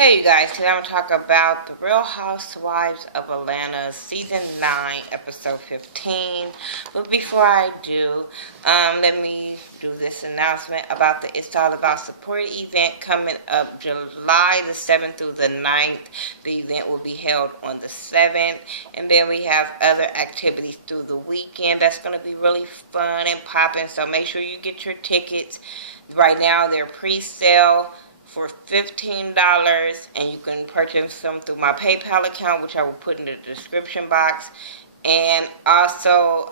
Hey you guys, today I'm going to talk about The Real Housewives of Atlanta, Season 9, Episode 15. But before I do, let me do this announcement about the It's All About Support event coming up July the 7th through the 9th. The event will be held on the 7th. And then we have other activities through the weekend that's going to be really fun and popping. So make sure you get your tickets. Right now they're pre-sale for $15, and you can purchase them through my PayPal account, which I will put in the description box. And also,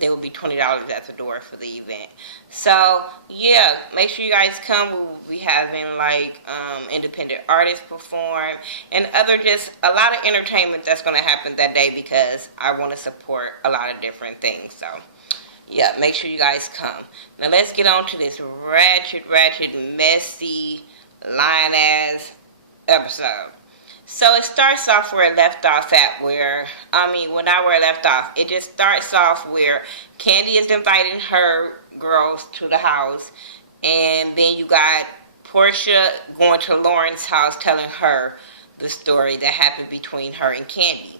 there will be $20 at the door for the event. So yeah, make sure you guys come. We will be having independent artists perform and other just a lot of entertainment that's going to happen that day because I want to support a lot of different things. So yeah, make sure you guys come. Now let's get on to this ratchet, messy, lying-ass episode. So it starts off where it left off at where it left off. It just starts off where Candy is inviting her girls to the house. And then you got Portia going to Lauren's house telling her the story that happened between her and Candy.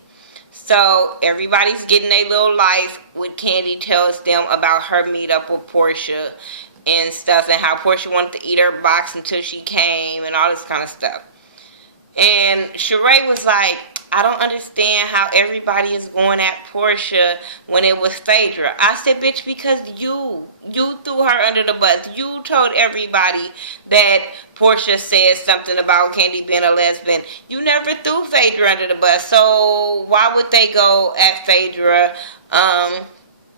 So everybody's getting a little life when Candy tells them about her meetup with Portia and stuff and how Portia wanted to eat her box until she came and all this kind of stuff. And Sheree was like, I don't understand how everybody is going at Portia when it was Phaedra. I said, bitch, because you threw her under the bus. You told everybody that Portia said something about Candy being a lesbian. You never threw Phaedra under the bus. So why would they go at Phaedra?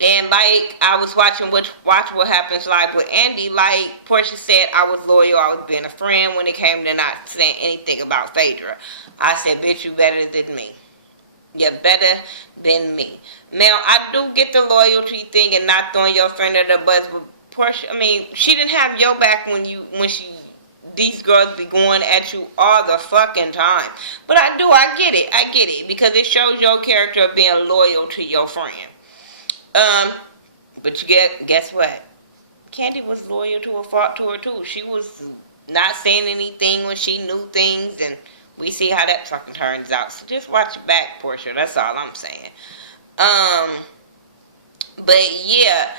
And like I was watching Watch What Happens Live with Andy, like Portia said, I was loyal, I was being a friend when it came to not saying anything about Phaedra. I said, bitch, you better than me. You're better than me. Now, I do get the loyalty thing and not throwing your friend under the bus, but Portia, she didn't have your back when these girls be going at you all the fucking time. But I get it, because it shows your character of being loyal to your friend. But guess what? Candy was loyal to her too. She was not saying anything when she knew things, and we see how that fucking turns out. So just watch back, Portia. That's all I'm saying. But yeah,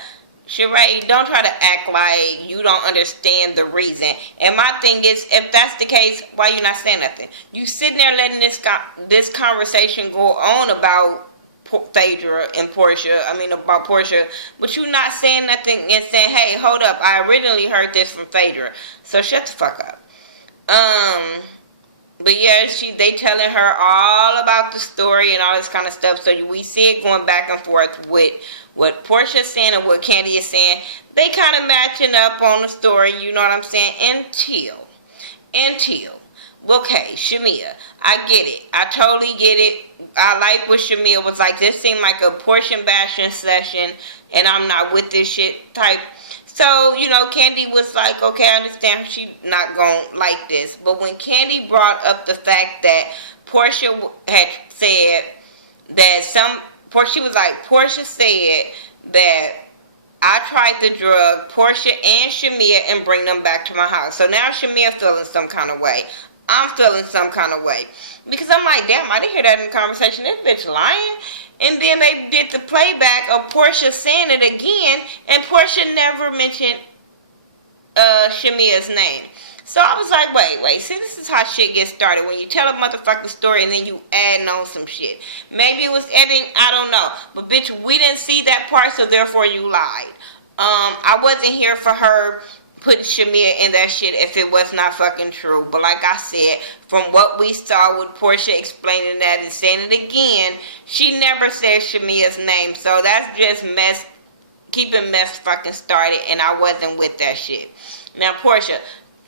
Sheree, don't try to act like you don't understand the reason. And my thing is, if that's the case, why you not saying nothing? You sitting there letting this conversation go on about Phaedra and Portia, about Portia, but you not saying nothing and saying, hey, hold up, I originally heard this from Phaedra, so shut the fuck up. But yeah, they telling her all about the story and all this kind of stuff, so we see it going back and forth with what Portia's saying and what Candy is saying. They kind of matching up on the story, you know what I'm saying, until, okay, Shamia, I get it, I totally get it. I like what Shamia was like. This seemed like a portion bashing session, and I'm not with this shit type. So, Candy was like, okay, I understand she's not going to like this. But when Candy brought up the fact that Portia had said that Portia said that I tried the drug, Portia and Shamia, and bring them back to my house. So now Shamia feeling some kind of way. I'm feeling some kind of way. Because I'm like, damn, I didn't hear that in the conversation. This bitch lying. And then they did the playback of Portia saying it again, and Portia never mentioned Shamia's name. So I was like, wait, see, this is how shit gets started. When you tell a motherfucking story and then you add on some shit. Maybe it was editing, I don't know. But bitch, we didn't see that part, so therefore you lied. I wasn't here for her put Shamia in that shit if it was not fucking true. But like I said, from what we saw with Portia explaining that and saying it again, she never said Shamia's name. So that's just keeping mess fucking started, and I wasn't with that shit. Now Portia,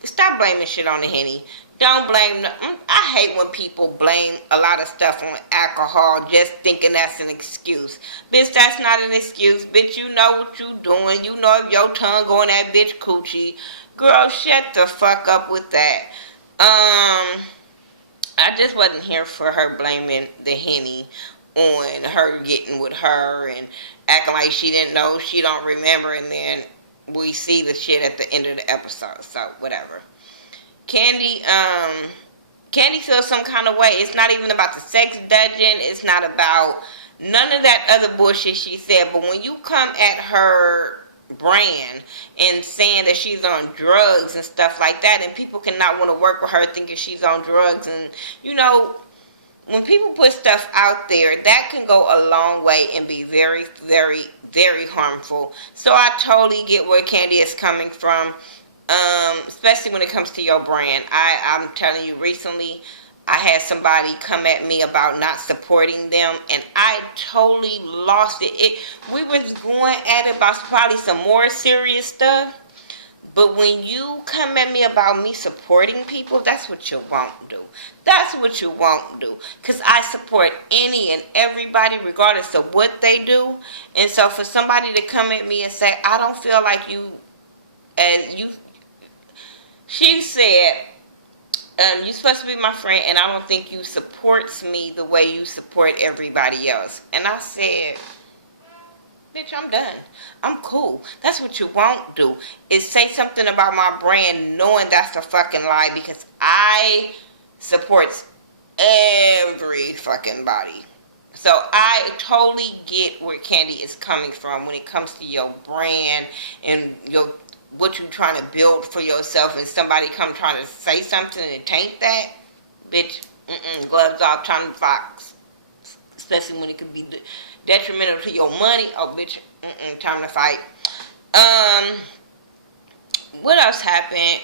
stop blaming shit on the Henny. Don't blame I hate when people blame a lot of stuff on alcohol just thinking that's an excuse. Bitch, that's not an excuse. Bitch, you know what you doing. You know if your tongue going that bitch coochie. Girl, shut the fuck up with that. I just wasn't here for her blaming the Henny on her getting with her and acting like she didn't know, she don't remember, and then we see the shit at the end of the episode. So, whatever. Candy, Candy feels some kind of way. It's not even about the sex dungeon. It's not about none of that other bullshit she said. But when you come at her brand and saying that she's on drugs and stuff like that, and people cannot want to work with her thinking she's on drugs, and when people put stuff out there, that can go a long way and be very, very, very harmful. So I totally get where Candy is coming from, especially when it comes to your brand. I'm telling you, recently I had somebody come at me about not supporting them, and I totally lost it. We was going at it about probably some more serious stuff, but when you come at me about me supporting people, that's what you won't do. That's what you won't do. Because I support any and everybody regardless of what they do. And so for somebody to come at me and say, I don't feel like you, she said, you're supposed to be my friend, and I don't think you supports me the way you support everybody else. And I said, bitch, I'm done. I'm cool. That's what you won't do, is say something about my brand knowing that's a fucking lie, because I supports every fucking body. So I totally get where Candy is coming from when it comes to your brand and what you trying to build for yourself, and somebody come trying to say something and taint that, bitch, gloves off, time to fox. Especially when it could be detrimental to your money. Oh, bitch, time to fight. What else happened?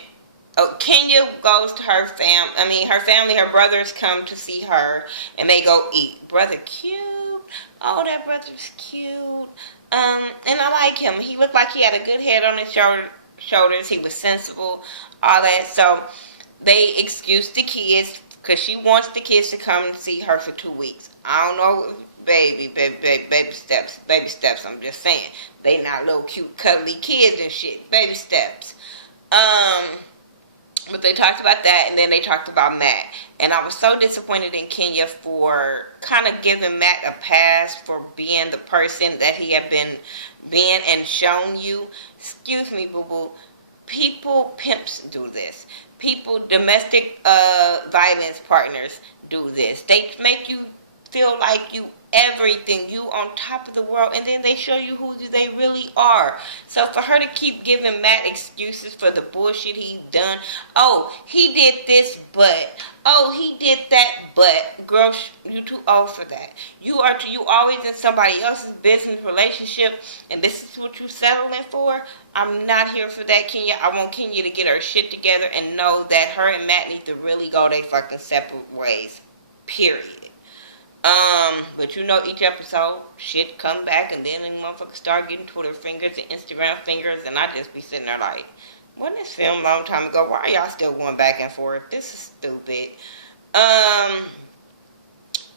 Oh, Kenya goes to her family, her brothers come to see her, and they go eat. Brother cute. Oh, that brother's cute. And I like him. He looked like he had a good head on his shoulders. He was sensible, all that. So they excused the kids because she wants the kids to come and see her for 2 weeks. I don't know, baby steps. I'm just saying, they not little cute cuddly kids and shit. Baby steps. But they talked about that, and then they talked about Matt. And I was so disappointed in Kenya for kind of giving Matt a pass for being the person that he had been being and shown you. Excuse me, boo-boo. People, pimps do this. People, domestic violence partners do this. They make you feel like you everything, you on top of the world, and then they show you who they really are. So for her to keep giving Matt excuses for the bullshit he's done, oh, he did this, but, oh, he did that, but, girl, you too old for that. You always in somebody else's business relationship, and this is what you settling for. I'm not here for that, Kenya. I want Kenya to get her shit together and know that her and Matt need to really go their fucking separate ways, period. But each episode, shit come back, and then the motherfuckers start getting Twitter fingers and Instagram fingers, and I just be sitting there like, wasn't this filmed a long time ago? Why are y'all still going back and forth? This is stupid.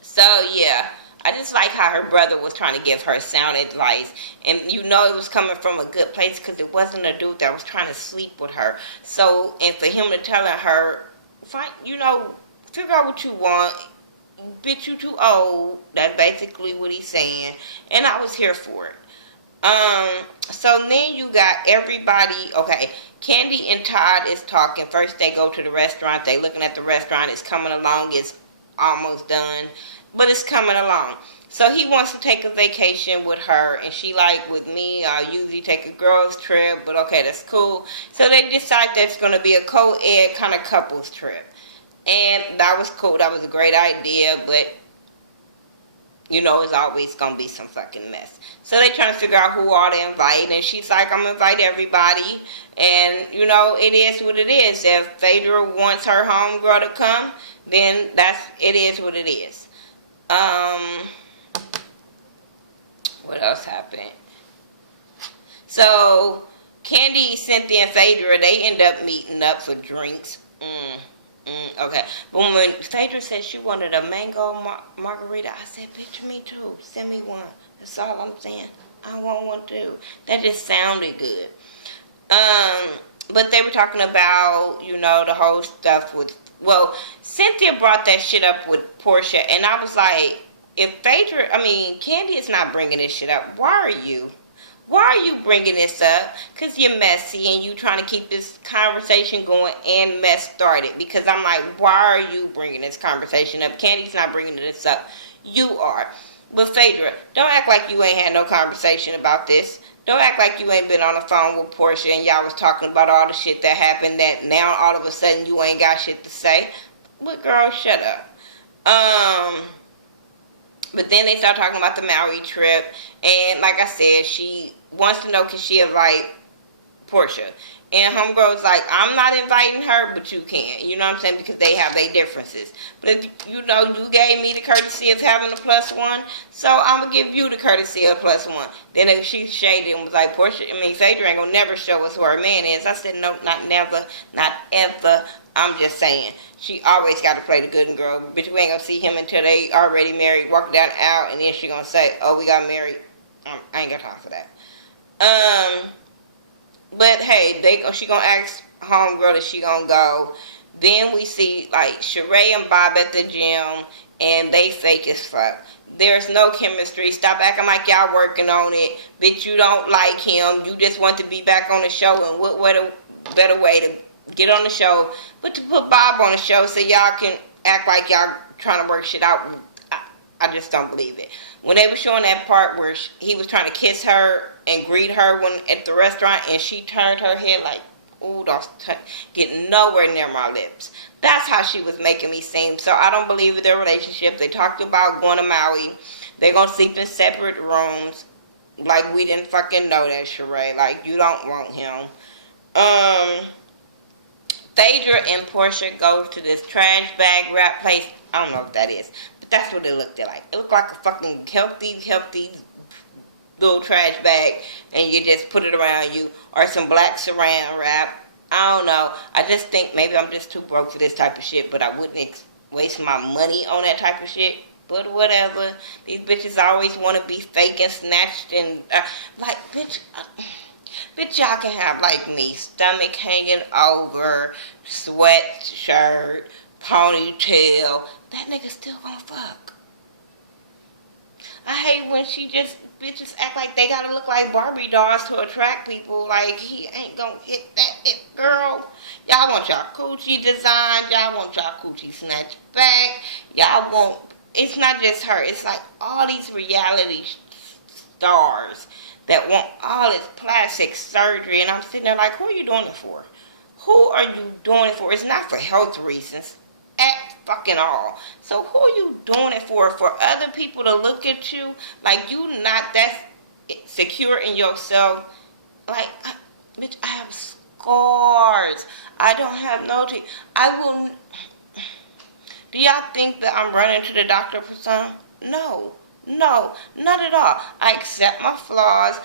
So yeah, I just like how her brother was trying to give her sound advice, and it was coming from a good place, because it wasn't a dude that was trying to sleep with her. So, and for him to tell her, fine, figure out what you want. Bitch, you too old. That's basically what he's saying. And I was here for it. So then you got everybody. Okay, Candy and Todd is talking. First they go to the restaurant. They looking at the restaurant. It's coming along. It's almost done. But it's coming along. So he wants to take a vacation with her. And she like, with me, I usually take a girls trip. But okay, that's cool. So they decide that it's going to be a co-ed kind of couples trip. And that was cool. That was a great idea, but it's always gonna be some fucking mess. So they trying to figure out who all to invite, and she's like, I'm gonna invite everybody, and it is what it is. If Phaedra wants her homegirl to come, then it is what it is. What else happened? So Candy, Cynthia, and Phaedra, they end up meeting up for drinks. Okay, but when Phaedra said she wanted a mango margarita, I said, bitch, me too. Send me one. That's all I'm saying. I want one too. That just sounded good. But they were talking about, the whole stuff with, Cynthia brought that shit up with Portia, and I was like, if Candy is not bringing this shit up, why are you? Why are you bringing this up? Because you're messy and you trying to keep this conversation going and mess started. Because I'm like, why are you bringing this conversation up? Candy's not bringing this up. You are. But Phaedra, don't act like you ain't had no conversation about this. Don't act like you ain't been on the phone with Portia and y'all was talking about all the shit that happened that now all of a sudden you ain't got shit to say. But girl, shut up. But then they start talking about the Maui trip. And like I said, she wants to know can she invite Portia. And homegirl was like, I'm not inviting her, but you can. You know what I'm saying? Because they have their differences. But if you know, you gave me the courtesy of having a +1, so I'm going to give you the courtesy of +1. Then if she shaded and was like, Phaedra ain't going to never show us who her man is. I said, no, not never, not ever. I'm just saying. She always got to play the good girl. Bitch, we ain't going to see him until they already married, walking down the aisle, and then she going to say, oh, we got married. I ain't got time for that. But hey, she gonna ask homegirl that she gonna go. Then we see like Sheree and Bob at the gym, and they fake as fuck. There's no chemistry. Stop acting like y'all working on it. Bitch, you don't like him. You just want to be back on the show, and what a better way to get on the show but to put Bob on the show so y'all can act like y'all trying to work shit out. I just don't believe it. When they were showing that part where he was trying to kiss her and greet her when at the restaurant, and she turned her head like, ooh, don't get nowhere near my lips. That's how she was making me seem. So I don't believe in their relationship. They talked about going to Maui. They're going to sleep in separate rooms. Like, we didn't fucking know that, Sheree. Like, you don't want him. Phaedra and Portia go to this trash bag wrap place. I don't know what that is. That's what it looked like. It looked like a fucking healthy little trash bag, and you just put it around you, or some black saran wrap. I don't know. I just think maybe I'm just too broke for this type of shit, but I wouldn't waste my money on that type of shit. But whatever. These bitches always want to be fake and snatched and like, bitch. Bitch, y'all can have like me, stomach hanging over, sweatshirt, ponytail. That nigga still gonna fuck. I hate when bitches act like they gotta look like Barbie dolls to attract people. Like, he ain't gonna hit that girl. Y'all want y'all coochie designed. Y'all want y'all coochie snatched back. Y'all want, it's not just her. It's like all these reality stars that want all this plastic surgery. And I'm sitting there like, who are you doing it for? Who are you doing it for? It's not for health reasons. At fucking all. So who are you doing it for? For other people to look at you like you not that secure in yourself? Like, bitch, I have scars. I don't have no teeth. I will. Do y'all think that I'm running to the doctor for some? No. No, not at all. I accept my flaws.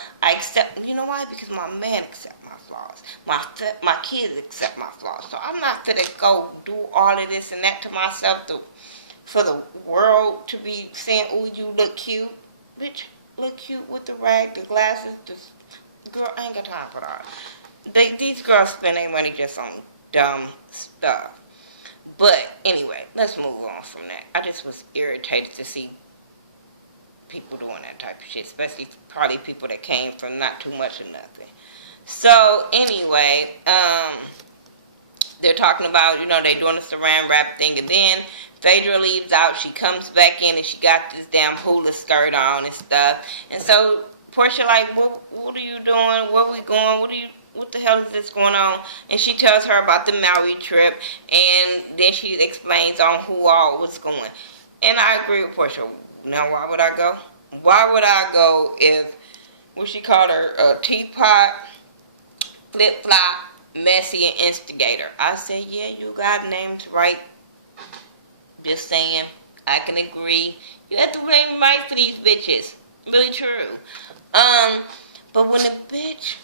You know why? Because my man accepts my flaws. My kids accept my flaws. So I'm not finna go do all of this and that to myself for the world to be saying, ooh, you look cute. Bitch, look cute with the rag, the glasses, girl, I ain't got time for that. These girls spend their money just on dumb stuff. But anyway, let's move on from that. I just was irritated to see people doing that type of shit, especially probably people that came from not too much or nothing. So anyway, they're talking about, they doing the saran wrap thing, and then Phaedra leaves out. She comes back in and she got this damn hula skirt on and stuff. And so Portia like, what are you doing? Where we going? What the hell is this going on? And she tells her about the Maui trip, and then she explains on who all was going. And I agree with Portia. Now, why would I go? Why would I go if, what she called her, teapot, flip-flop, messy, and instigator? I said, yeah, you got names right. Just saying, I can agree. You have to blame right for these bitches. Really true. But when a bitch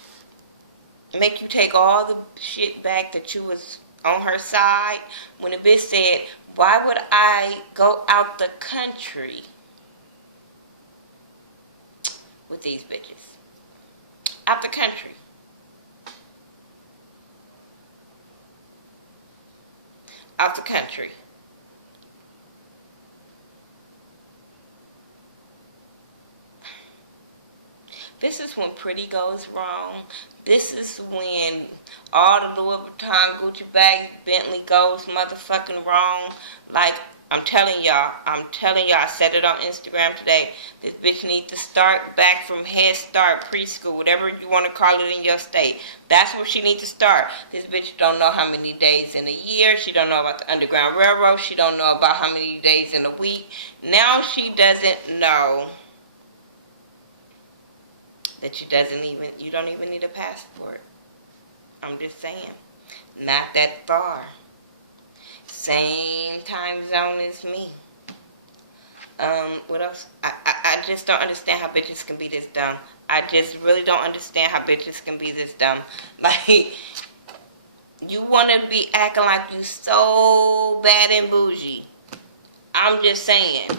make you take all the shit back that you was on her side, when a bitch said, why would I go out the country with these bitches? Out the country. Out the country. This is when pretty goes wrong. This is when all the Louis Vuitton Gucci bag Bentley goes motherfucking wrong. Like, I'm telling y'all, I said it on Instagram today. This bitch needs to start back from Head Start, preschool, whatever you want to call it in your state. That's where she needs to start. This bitch don't know how many days in a year. She don't know about the Underground Railroad. She don't know about how many days in a week. Now she doesn't know that you don't even need a passport. I'm just saying. Not that far. Same time zone as me. What else? I just don't understand how bitches can be this dumb. I just really don't understand how bitches can be this dumb. Like, you want to be acting like you so bad and bougie. I'm just saying.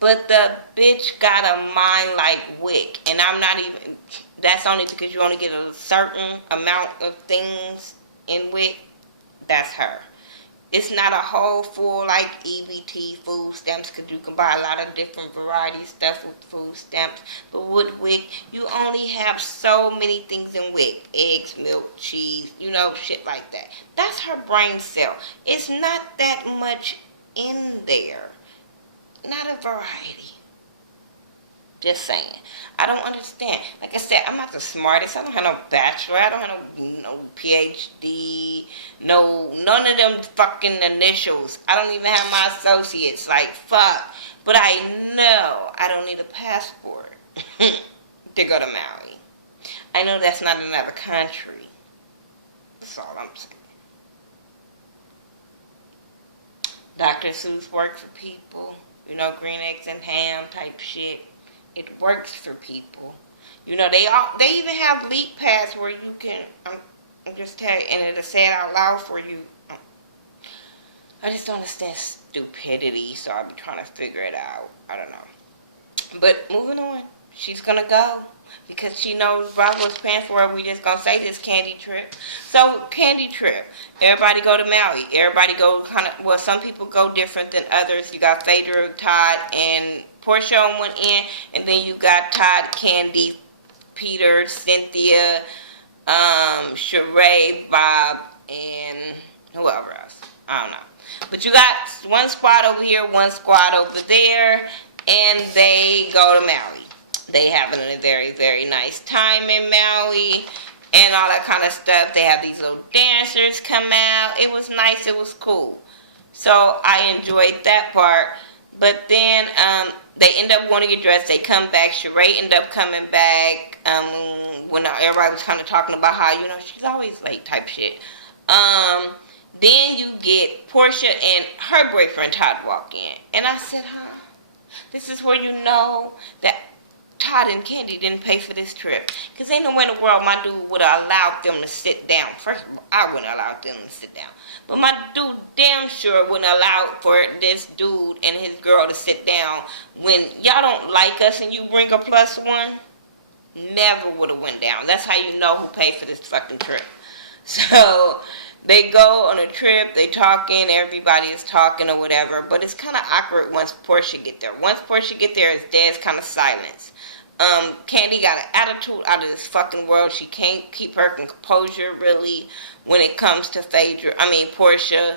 But the bitch got a mind like Wick. And I'm not even... That's only because you only get a certain amount of things in Wick. That's her. It's not a whole full like EBT food stamps because you can buy a lot of different variety stuff with food stamps. But with Wick, you only have so many things in Wick. Eggs, milk, cheese, shit like that. That's her brain cell. It's not that much in there. Not a variety. Just saying. I don't understand. Like I said, I'm not the smartest. I don't have no bachelor. I don't have no PhD. None of them fucking initials. I don't even have my associates. Like, fuck. But I know I don't need a passport to go to Maui. I know that's not another country. That's all I'm saying. Dr. Seuss work for people. Green eggs and ham type shit. It works for people. They even have Leap Pass where you can, I'm just telling you, and it'll say it out loud for you. I just don't understand stupidity, so I'll be trying to figure it out. I don't know. But moving on, she's going to go because she knows Bravo's paying for it. We just going to say this candy trip. So, candy trip. Everybody go to Maui. Everybody go some people go different than others. You got Phaedra, Todd, and Portia went in, and then you got Todd, Candy, Peter, Cynthia, Sheree, Bob, and whoever else. I don't know. But you got one squad over here, one squad over there, and they go to Maui. They having a very, very nice time in Maui and all that kind of stuff. They have these little dancers come out. It was nice. It was cool. So I enjoyed that part. But then they end up going to get dressed. They come back. Sheree ended up coming back when everybody was kind of talking about how, she's always late type shit. Then you get Portia and her boyfriend Todd walk in. And I said, this is where you know that Todd and Candy didn't pay for this trip. Because ain't no way in the world my dude would have allowed them to sit down. First of all, I wouldn't allow them to sit down. But my dude damn sure wouldn't allow for this dude and his girl to sit down when y'all don't like us and you bring a plus one. Never would have went down. That's how you know who paid for this fucking trip. So they go on a trip, they talking, everybody is talking or whatever, but it's kind of awkward once Portia get there. Once Portia get there, it's dead kind of silence. Candy got an attitude out of this fucking world. She can't keep her composure really when it comes to Portia.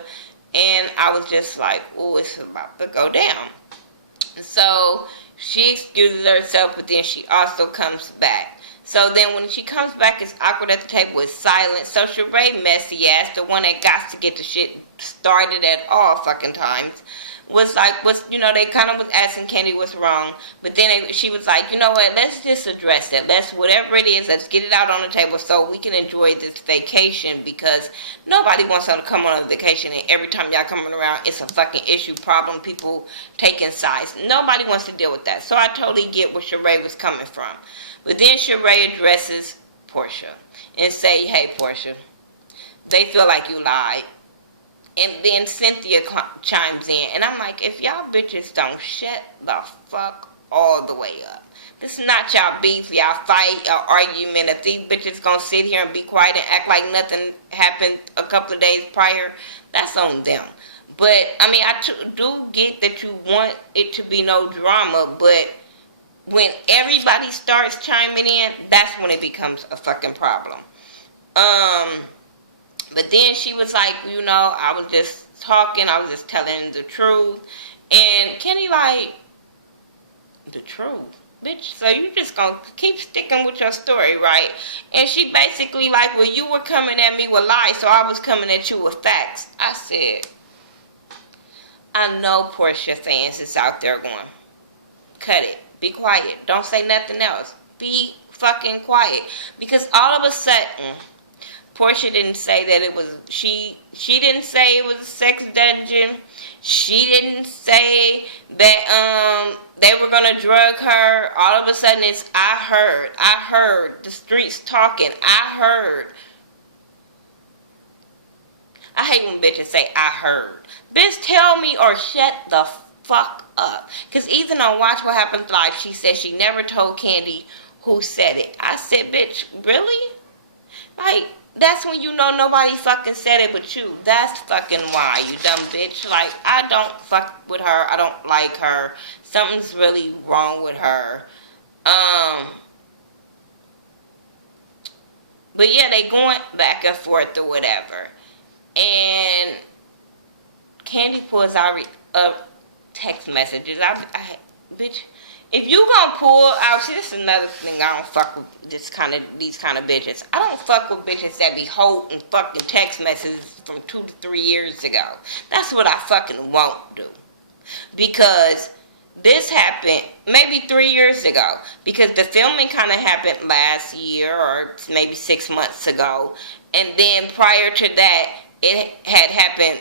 And I was just like, oh, it's about to go down. So she excuses herself, but then she also comes back. So then when she comes back, it's awkward at the table. It's silent. So Sheree, messy ass, the one that got to get the shit started at all fucking times, was like, they kind of was asking Candy what's wrong. But then she was like, you know what, let's just address it. Whatever it is, let's get it out on the table so we can enjoy this vacation, because nobody wants to come on a vacation and every time y'all coming around, it's a fucking issue, problem, people taking sides. Nobody wants to deal with that. So I totally get where Sheree was coming from. But then Sheree addresses Portia and say, hey, Portia, they feel like you lied. And then Cynthia chimes in. And I'm like, if y'all bitches don't shut the fuck all the way up. This is not y'all beef, y'all fight, y'all argument. If these bitches gonna sit here and be quiet and act like nothing happened a couple of days prior, that's on them. But, I do get that you want it to be no drama, but when everybody starts chiming in, that's when it becomes a fucking problem. But then she was like, I was just talking, I was just telling the truth. And Kenny like, the truth? Bitch, so you just gonna keep sticking with your story, right? And she basically like, well, you were coming at me with lies, so I was coming at you with facts. I said, I know Portia fans is out there going, cut it. Be quiet. Don't say nothing else. Be fucking quiet. Because all of a sudden, Portia didn't say that it was, she didn't say it was a sex dungeon. She didn't say that they were going to drug her. All of a sudden it's, I heard the streets talking. I heard. I hate when bitches say I heard. Bitch, tell me or shut the fuck up. Because even on Watch What Happens Live, she said she never told Candy who said it. I said, bitch, really? Like, that's when you know nobody fucking said it but you. That's fucking why, you dumb bitch. Like, I don't fuck with her. I don't like her. Something's really wrong with her. But yeah, they going back and forth or whatever. And Candy pulls out text messages. Bitch, if you gonna pull out, see, this is another thing. I don't fuck with these kind of bitches. I don't fuck with bitches that be holding fucking text messages from 2 to 3 years ago. That's what I fucking won't do. Because this happened maybe 3 years ago. Because the filming kind of happened last year or maybe 6 months ago. And then prior to that, it had happened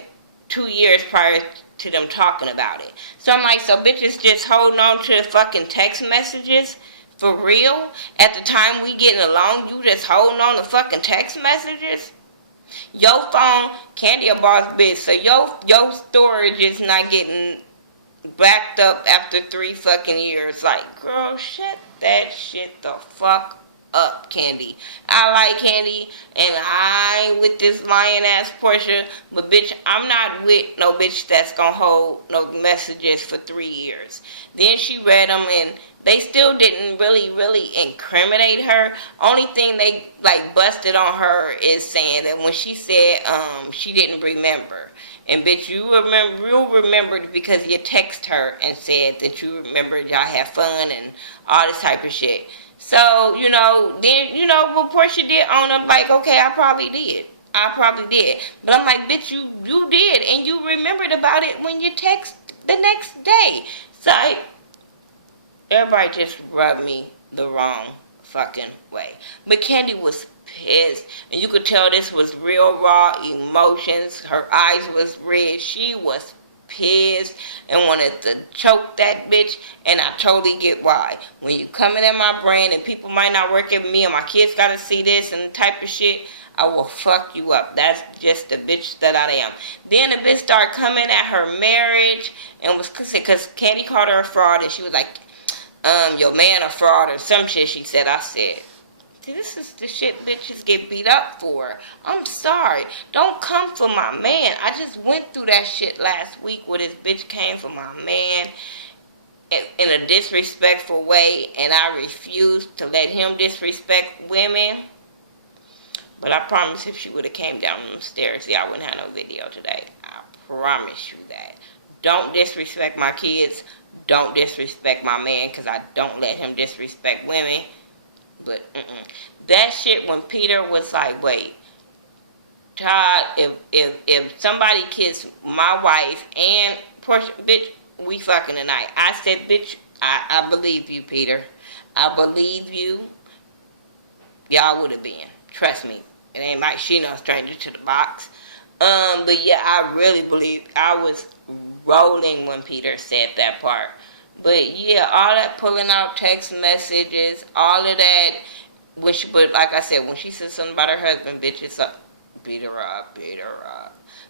2 years prior to them talking about it. So I'm like, so bitches just holding on to the fucking text messages? For real? At the time we getting along, you just holding on to fucking text messages? Your phone, Candy a boss bitch, so your storage is not getting backed up after 3 fucking years. Like, girl, shut that shit the fuck up, Candy. I like Candy, and I ain't with this lying ass Portia, but bitch, I'm not with no bitch that's gonna hold no messages for 3 years. Then she read them, and they still didn't really incriminate her. Only thing they like busted on her is saying that when she said she didn't remember. And bitch, you'll remember because you text her and said that you remembered y'all had fun and all this type of shit. So, then, but Portia did own up like, okay, I probably did. But I'm like, bitch, you did. And you remembered about it when you text the next day. So, everybody just rubbed me the wrong fucking way. But Candy was pissed. And you could tell this was real raw emotions. Her eyes was red. She was pissed and wanted to choke that bitch, and I totally get why. When you coming at my brain and people might not work with me and my kids gotta see this and the type of shit, I will fuck you up. That's just the bitch that I am. Then the bitch started coming at her marriage and was, because Candy called her a fraud, and she was like, your man a fraud or some shit she said. I said, this is the shit bitches get beat up for. I'm sorry. Don't come for my man. I just went through that shit last week where this bitch came for my man in a disrespectful way, and I refused to let him disrespect women. But I promise if she would have came down them stairs, y'all wouldn't have no video today. I promise you that. Don't disrespect my kids. Don't disrespect my man, because I don't let him disrespect women. But that shit when Peter was like, wait, Todd, if somebody kiss my wife and Portia, bitch, we fucking tonight. I said, bitch, I believe you, Peter. I believe you. Y'all would have been. Trust me. It ain't like she no stranger to the box. But yeah, I really believe I was rolling when Peter said that part. But yeah, all that pulling out text messages, all of that, but like I said, when she said something about her husband, bitch, it's up, beat her up.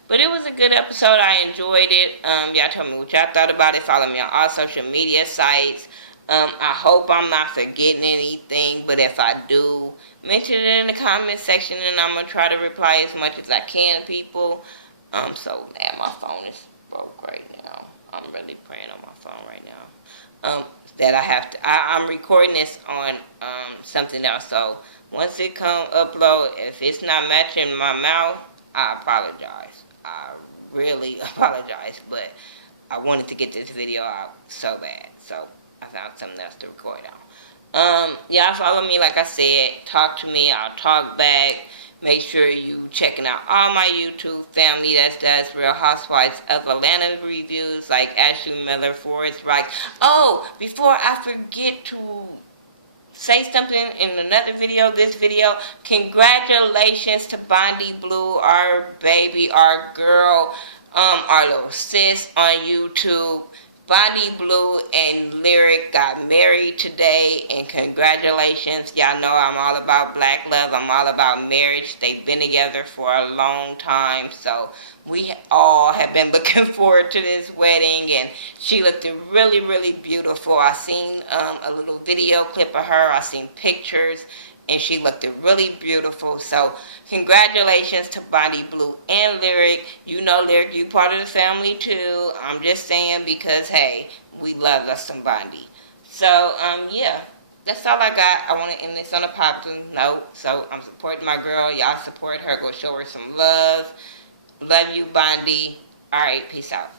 But it was a good episode. I enjoyed it. Y'all tell me what y'all thought about it. Follow me on all social media sites. I hope I'm not forgetting anything, but if I do, mention it in the comment section, and I'm going to try to reply as much as I can to people. So, man, my phone is broke right now. I'm I'm really praying on my phone right now. That I have to. I'm recording this on something else. So once it come upload, if it's not matching my mouth, I apologize. I really apologize. But I wanted to get this video out so bad. So I found something else to record on. Y'all follow me, like I said. Talk to me. I'll talk back. Make sure you checking out all my YouTube family that does Real Housewives of Atlanta reviews, like Ashley Miller, Forrest Wright. Oh, before I forget to say something in another video, this video, congratulations to Bondi Blue, our baby, our girl, our little sis on YouTube. Bondi Blue and Lyric got married today, and congratulations. Y'all know I'm all about black love. I'm all about marriage. They've been together for a long time, so we all have been looking forward to this wedding, and she looked really, really beautiful. I seen a little video clip of her. I seen pictures, and she looked really beautiful. So congratulations to Bondi Blue and Lyric. You know, Lyric, you part of the family too. I'm just saying because, hey, we love us some Bondi. So, yeah, that's all I got. I want to end this on a positive note. So I'm supporting my girl. Y'all support her. Go show her some love. Love you, Bondi. All right, peace out.